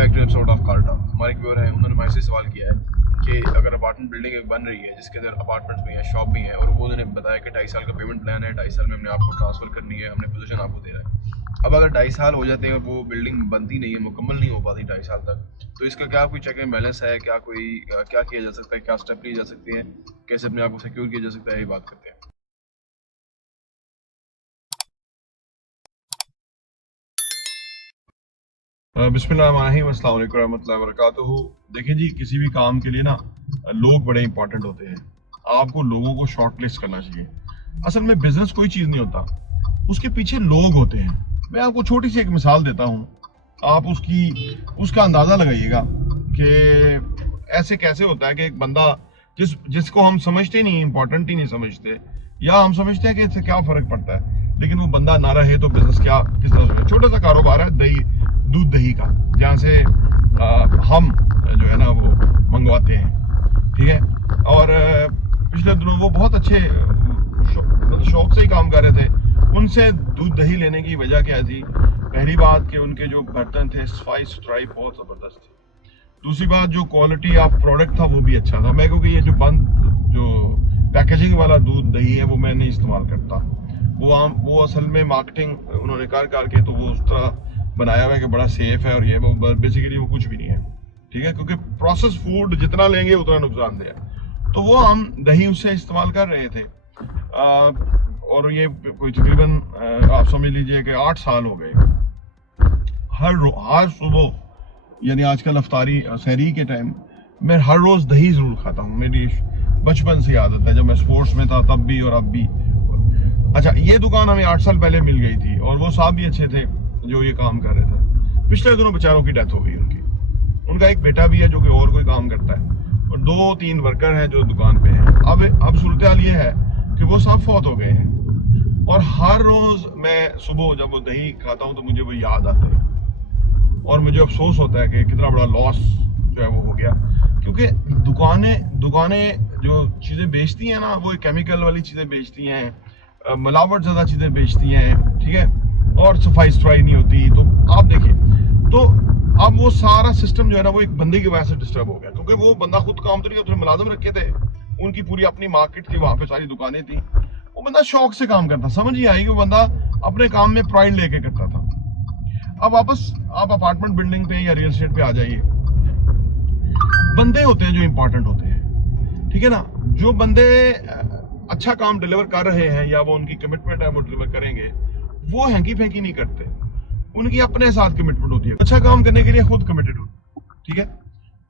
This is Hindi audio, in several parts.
Back to episode of car talk. हमारे एक व्यूअर हैं, उन्होंने हमारे से सवाल किया है कि अगर अपार्टमेंट बिल्डिंग एक बन रही है जिसके अंदर अपार्टमेंट्स भी हैं, शॉप भी हैं, और वो उन्होंने बताया कि 2.5 साल का पेमेंट प्लान है, 2.5 साल में हमने आपको ट्रांसफ़र करनी है, हमने पोजीशन आपको दे रहा है। अब अगर 2.5 साल हो जाते हैं और वो बिल्डिंग बनती नहीं है, मुकम्मल नहीं हो पाती 2.5 साल तक, तो इसका क्या कोई चेक एंड बैलेंस है? क्या कोई क्या किया जा सकता है? क्या स्टेप लिए जा सकते हैं? कैसे अपने आप को सिक्योर किया जा सकता है? ये बात करते हैं। बिस्मिल्लाहिर्रहमानिर्रहीम, अस्सलाम वालेकुम रहमतुल्लाहि व बरकातुहू। देखिए जी, किसी भी काम के लिए ना लोग बड़े इंपॉर्टेंट होते हैं। आपको लोगों को शॉर्ट लिस्ट करना चाहिए। असल में बिजनेस कोई चीज़ नहीं होता, उसके पीछे लोग होते हैं। मैं आपको छोटी सी एक मिसाल देता हूँ, आप उसका अंदाज़ा लगाइएगा कि ऐसे कैसे होता है कि एक बंदा जिसको हम समझते नहीं, इंपॉर्टेंट ही नहीं समझते, या हम समझते हैं कि इससे क्या फ़र्क पड़ता है, लेकिन वो बंदा ना रहे तो बिजनेस किस तरह से। छोटा सा कारोबार है दूध दही का, जहाँ से हम जो है ना वो मंगवाते हैं, ठीक है। और पिछले दिनों वो बहुत अच्छे शौक से ही काम कर रहे थे। उनसे दूध दही लेने की वजह क्या थी? पहली बात कि उनके जो बर्तन थे, सफाई सुथराई बहुत ज़बरदस्त थी। दूसरी बात, जो क्वालिटी ऑफ प्रोडक्ट था वो भी अच्छा था। मैं क्योंकि ये जो पैकेजिंग वाला दूध दही है वो मैं नहीं इस्तेमाल करता। वो असल में मार्केटिंग उन्होंने करके तो वो उस तरह बनाया हुआ है कि बड़ा सेफ है, और ये वो बेसिकली वो कुछ भी नहीं है, ठीक है। क्योंकि प्रोसेस फूड जितना लेंगे उतना नुकसानदेह है। तो वो हम दही उससे इस्तेमाल कर रहे थे, और ये कोई तकरीबन आप समझ लीजिए कि 8 साल हो गए। हर सुबह, यानी आजकल अफ्तारी सहरी के टाइम मैं हर रोज़ दही ज़रूर खाता हूँ। मेरी बचपन से आदत है, जब मैं स्पोर्ट्स में था तब भी और अब भी। अच्छा, ये दुकान हमें 8 साल पहले मिल गई थी, और वो साहब भी अच्छे थे जो ये काम कर रहे थे। पिछले दिनों बेचारों की डेथ हो गई उनका एक बेटा भी है जो कि और कोई काम करता है, और 2-3 वर्कर हैं जो दुकान पे हैं। अब सूरत हाल ये है कि वो साहब फौत हो गए हैं, और हर रोज़ मैं सुबह जब वो दही खाता हूँ तो मुझे वो याद आता है, और मुझे अफसोस होता है कि कितना बड़ा लॉस जो है वो हो गया। क्योंकि दुकानें जो चीज़ें बेचती हैं ना, वो केमिकल वाली चीज़ें बेचती हैं, मिलावट ज़्यादा चीज़ें बेचती हैं, ठीक है, और सफाई सुथराई नहीं होती। तो आप देखिए, तो अब वो सारा सिस्टम जो है ना वो एक बंदे की वजह से डिस्टर्ब हो गया। क्योंकि वो बंदा खुद काम तो नहीं, उसने मुलाजिम रखे थे, उनकी पूरी अपनी मार्केट थी, वहाँ पे सारी दुकानें थी। वो बंदा शौक से काम करता, समझ नहीं आई कि वो बंदा अपने काम में प्राइड लेके करता था। अब वापस आप अपार्टमेंट बिल्डिंग पे या रियल एस्टेट पे आ जाइए, बंदे होते हैं जो इंपॉर्टेंट होते हैं, ठीक है ना। जो बंदे अच्छा काम डिलीवर कर रहे हैं, या वो उनकी कमिटमेंट है वो डिलीवर करेंगे, वो हैंकी फेंकी नहीं करते, उनकी अपने साथ कमिटमेंट होती है, अच्छा काम करने के लिए खुद कमिटेड होते, ठीक है।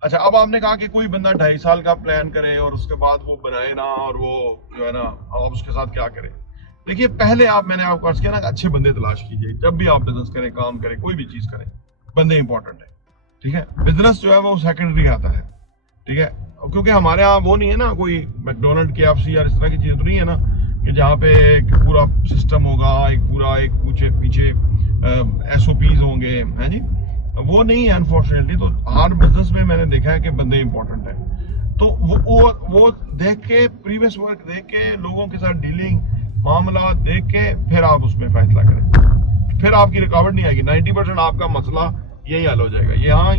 अच्छा, अब आपने कहा कि कोई बंदा 2.5 साल का प्लान करे और उसके बाद वो बनाए ना, और वो जो है ना आप उसके साथ क्या करें। देखिए, पहले मैंने आपको अर्ज किया ना, अच्छे बंदे तलाश कीजिए। जब भी आप बिजनेस करें, काम करें, कोई भी चीज करें, बंदे इंपॉर्टेंट है, ठीक है। बिजनेस जो है वो सेकेंडरी आता है, ठीक है। क्योंकि हमारे यहाँ वो नहीं है ना, कोई मैकडोनल्ड, KFC या इस तरह की चीज़ तो नहीं है ना, कि जहाँ पे एक पूरा सिस्टम होगा, एक पीछे SOPs होंगे, हैं जी, वो नहीं है अनफॉर्चुनेटली। तो हर बिजनेस में मैंने देखा है कि बंदे इंपॉर्टेंट है। तो वो देख के, प्रीवियस वर्क देख के, लोगों के साथ डीलिंग, मामला देख के फिर आप उसमें फैसला करें, फिर आपकी रुकावट नहीं आएगी। 90% आपका मसला यही हल हो जाएगा। ये हाँ,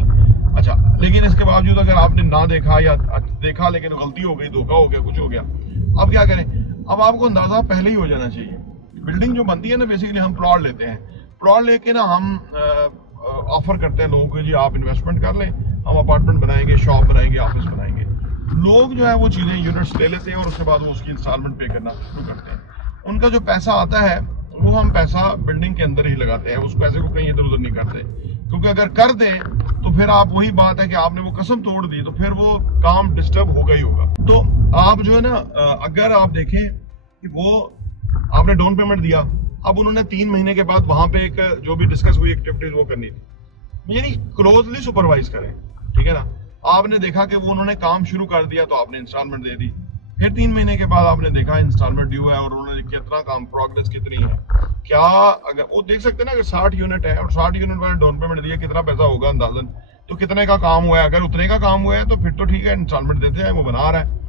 अच्छा, लेकिन इसके बावजूद अगर आपने ना देखा, या देखा लेकिन गलती हो गई, धोखा हो गया, कुछ हो गया, अब क्या करें? अब आपको अंदाजा पहले ही हो जाना चाहिए। बिल्डिंग जो बनती है ना, बेसिकली हम प्लॉट लेते हैं, प्लॉट लेके ना हम ऑफर करते हैं लोगों को, जी आप इन्वेस्टमेंट कर लें, हम अपार्टमेंट बनाएंगे, शॉप बनाएंगे, ऑफिस बनाएंगे। लोग जो है वो चीज़ें, यूनिट्स ले लेते हैं, और उसके बाद वो उसकी इंस्टॉलमेंट पे करना शुरू करते हैं। उनका जो पैसा आता है वो हम पैसा बिल्डिंग के अंदर ही लगाते हैं, उस पैसे को कहीं इधर उधर नहीं करते। क्योंकि अगर कर दें तो फिर आप, वही बात है कि आपने वो कसम तोड़ दी, तो फिर वो काम डिस्टर्ब होगा ही होगा। तो आप जो है ना, अगर आप देखें कि वो आपने डाउन पेमेंट दिया, अब उन्होंने 3 महीने के बाद वहां पे एक जो भी डिस्कस हुई एक्टिविटीज वो करनी थी, यानी क्लोजली सुपरवाइज करें, ठीक है ना। आपने देखा कि वो उन्होंने काम शुरू कर दिया, तो आपने इंस्टॉलमेंट दे दी। फिर 3 महीने के बाद आपने देखा इंस्टॉलमेंट ड्यू है, और उन्होंने कितना काम, प्रोग्रेस कितनी है, क्या, अगर वो देख सकते हैं ना, अगर 60 यूनिट है और 60 यूनिट वाले डाउन पेमेंट दिया, कितना पैसा होगा अंदाजन, तो कितने का काम हुआ है। अगर उतने का काम हुआ है तो फिर तो ठीक है, इंस्टॉलमेंट देते हैं, वो बना रहा है।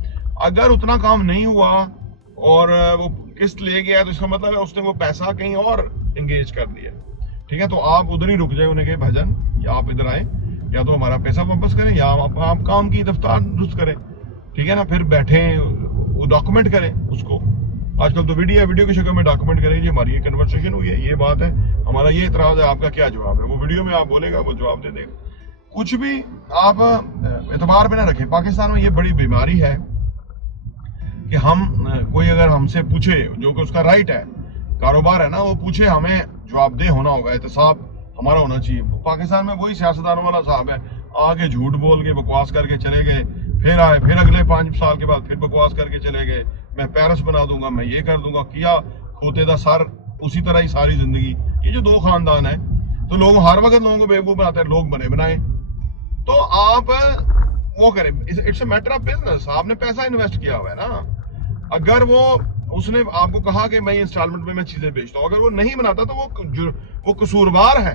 अगर उतना काम नहीं हुआ और वो किस्त ले गया, तो इसका मतलब है उसने वो पैसा कहीं और एंगेज कर दिया, ठीक है। तो आप उधर ही रुक जाए, उन्हें कहे भाईजान आप इधर आए, या तो हमारा पैसा वापस करें या आप काम की दफ्तार दुरुस्त करें, ठीक है ना, फिर बैठें वो डॉक्यूमेंट करें उसको। आजकल तो वीडियो की शक्ल में डॉक्यूमेंट करें जी हमारी ये कन्वर्सेशन हुई है, ये बात है, हमारा ये एतराज है, आपका क्या जवाब है। वो वीडियो में आप बोलेगा, वो जवाब दे देगा। कुछ भी आप एतबार में ना रखें। पाकिस्तान में ये बड़ी बीमारी है कि हम कोई अगर हमसे पूछे, जो कि उसका राइट है, कारोबार है ना, वो पूछे, हमें जवाबदेह होना होगा, एहतसाब हमारा होना चाहिए। पाकिस्तान में वही सियासतदानों वाला साहब है, आगे झूठ बोल के बकवास करके चले गए, फिर आए, फिर अगले 5 साल के बाद फिर बकवास करके चले गए, मैं पेरिस बना दूंगा, मैं ये कर दूंगा, किया खोते दा सर, उसी तरह ही सारी जिंदगी। ये जो दो खानदान है, तो लोग हर वक्त लोगों को बेवकूफ बनाते हैं, लोग बने बनाए। तो आप वो करें, it's a matter of business. आपने पैसा इन्वेस्ट किया हुआ है ना, अगर वो उसने आपको कहा कि मैं इंस्टॉलमेंट में मैं चीजें बेचता हूँ, अगर वो नहीं बनाता तो वो कसूरवार है,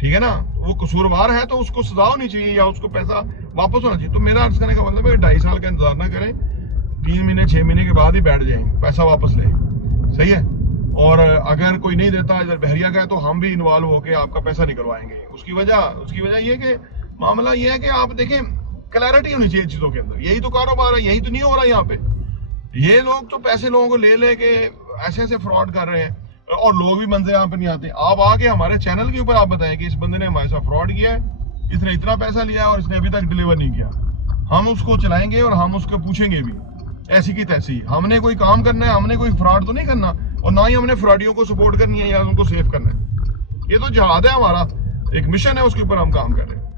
ठीक है ना, वो कसूरवार है, तो उसको सजा होनी चाहिए या उसको पैसा वापस होना चाहिए। तो मेरा अर्ज करने का मतलब है 2.5 साल का इंतजार ना करें, 3 महीने 6 महीने के बाद ही बैठ जाएं, पैसा वापस लें, सही है। और अगर कोई नहीं देता, इधर बहरिया का है, तो हम भी इन्वॉल्व होकर आपका पैसा निकलवाएंगे। उसकी वजह ये कि मामला ये है कि आप देखें, क्लैरिटी होनी चाहिए चीजों के अंदर। यही तो कारोबार है, यही तो नहीं हो रहा यहाँ पे। ये लोग तो पैसे लोगों को ले के ऐसे फ्रॉड कर रहे हैं, और लोग भी मंजे यहाँ पे नहीं आते। आप आके हमारे चैनल के ऊपर आप बताएं कि इस बंदे ने हमारे साथ फ्रॉड किया है, इसने इतना पैसा लिया और इसने अभी तक डिलीवर नहीं किया। हम उसको चलाएंगे और हम उसको पूछेंगे भी ऐसी की तैसी। हमने कोई काम करना है, हमने कोई फ्रॉड तो नहीं करना, और ना ही हमने फ्रॉडियों को सपोर्ट करनी है या उनको सेव करना है। ये तो जहाद है हमारा, एक मिशन है, उसके ऊपर हम काम कर रहे हैं।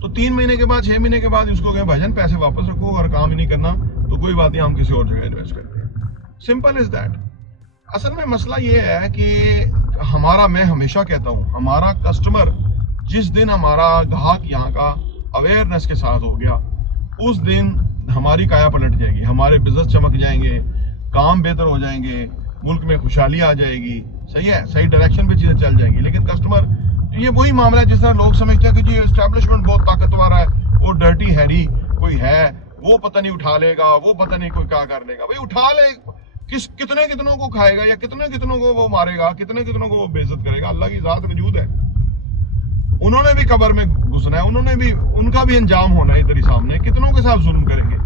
तो 3 महीने के बाद, 6 महीने के बाद उसको कहें भाईजान पैसे वापस रखो, और काम ही नहीं करना तो कोई बात नहीं, हम किसी और जगह इन्वेस्ट करते हैं। Simple is that. असल में मसला ये है कि हमारा, मैं हमेशा कहता हूँ, हमारा कस्टमर जिस दिन हमारा ग्राहक यहाँ का अवेयरनेस के साथ हो गया, उस दिन हमारी काया पलट जाएगी, हमारे बिजनेस चमक जाएंगे, काम बेहतर हो जाएंगे, मुल्क में खुशहाली आ जाएगी, सही है, सही डायरेक्शन पे चीजें चल जाएंगी। लेकिन कस्टमर, ये वही मामला है जिस तरह लोग समझते हैं कि जी एस्टैब्लिशमेंट बहुत ताकतवर है, वो डर्टी हैरी कोई है, वो पता नहीं उठा लेगा, वो पता नहीं कोई क्या कर लेगा। भाई उठा ले, कितनों को खाएगा या कितनों को वो मारेगा, कितनों को वो बेइज्जत करेगा। अल्लाह की जात मौजूद है, उन्होंने भी कब्र में घुसना है, उन्होंने भी, उनका भी अंजाम होना है इधर ही सामने। कितनों के साथ जुल्म करेंगे?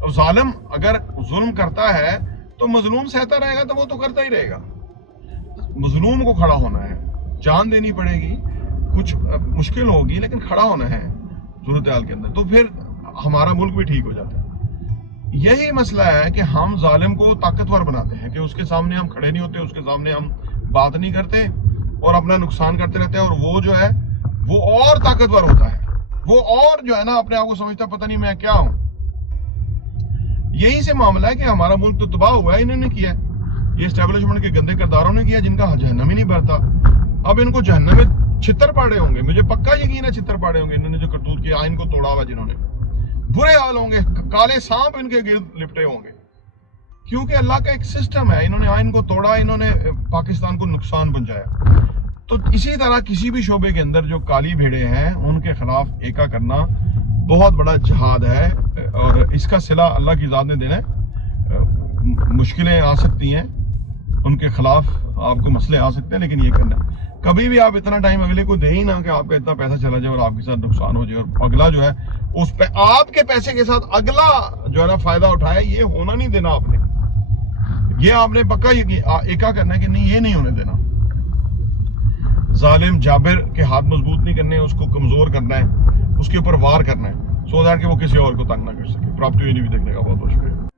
और जालिम अगर जुल्म करता है तो मजलूम सहता रहेगा, तो वो तो करता ही रहेगा। मजलूम को खड़ा होना है, जान देनी पड़ेगी, कुछ मुश्किल होगी, लेकिन खड़ा होना है सूरत हाल के अंदर, तो फिर हमारा मुल्क भी ठीक हो जाता है। यही मसला है कि हम जालिम को ताकतवर बनाते हैं, कि उसके सामने हम खड़े नहीं होते, उसके सामने हम बात नहीं करते और अपना नुकसान करते रहते हैं। और वो जो है वो और ताकतवर होता है, वो और जो है ना अपने आप को समझता पता नहीं मैं क्या हूं। यही से मामला है कि हमारा मुल्क तो तबाह हुआ है, इन्होंने किया, ये एस्टेब्लिशमेंट के गंदे किरदारों ने किया, जिनका जहन्नम ही नहीं भरता। अब इनको जहन्नम में छितर पाड़े होंगे, मुझे पक्का यकीन है छितर पाड़े होंगे। इन्होंने जो करतूत किया, आइन को तोड़ा हुआ जिन्होंने, बुरे हाल होंगे, काले सांप इनके गिर्द लिपटे होंगे, क्योंकि अल्लाह का एक सिस्टम है। इन्होंने आइन को तोड़ा, इन्होंने पाकिस्तान को नुकसान पहुंचाया। तो इसी तरह किसी भी शोबे के अंदर जो काली भेड़े हैं, उनके खिलाफ एका करना बहुत बड़ा जहाद है, और इसका सिला अल्लाह की जात ने देना है। मुश्किलें आ सकती हैं, उनके खिलाफ आपको मसले आ सकते हैं, लेकिन ये करना, कभी भी आप इतना टाइम अगले को दे ही ना कि आपका इतना पैसा चला जाए और आपके साथ नुकसान हो जाए, और अगला जो है उस पे आपके पैसे के साथ अगला जो है ना फायदा उठाए, ये होना नहीं देना आपने। ये आपने पक्का एका करना है कि नहीं, ये नहीं होने देना। जालिम जाबिर के हाथ मजबूत नहीं करने, उसको कमजोर करना है, उसके ऊपर वार करना है, सो दैट कि वो किसी और को तंग ना कर सके। प्रॉपर्टी भी देखने का बहुत बहुत शुक्रिया।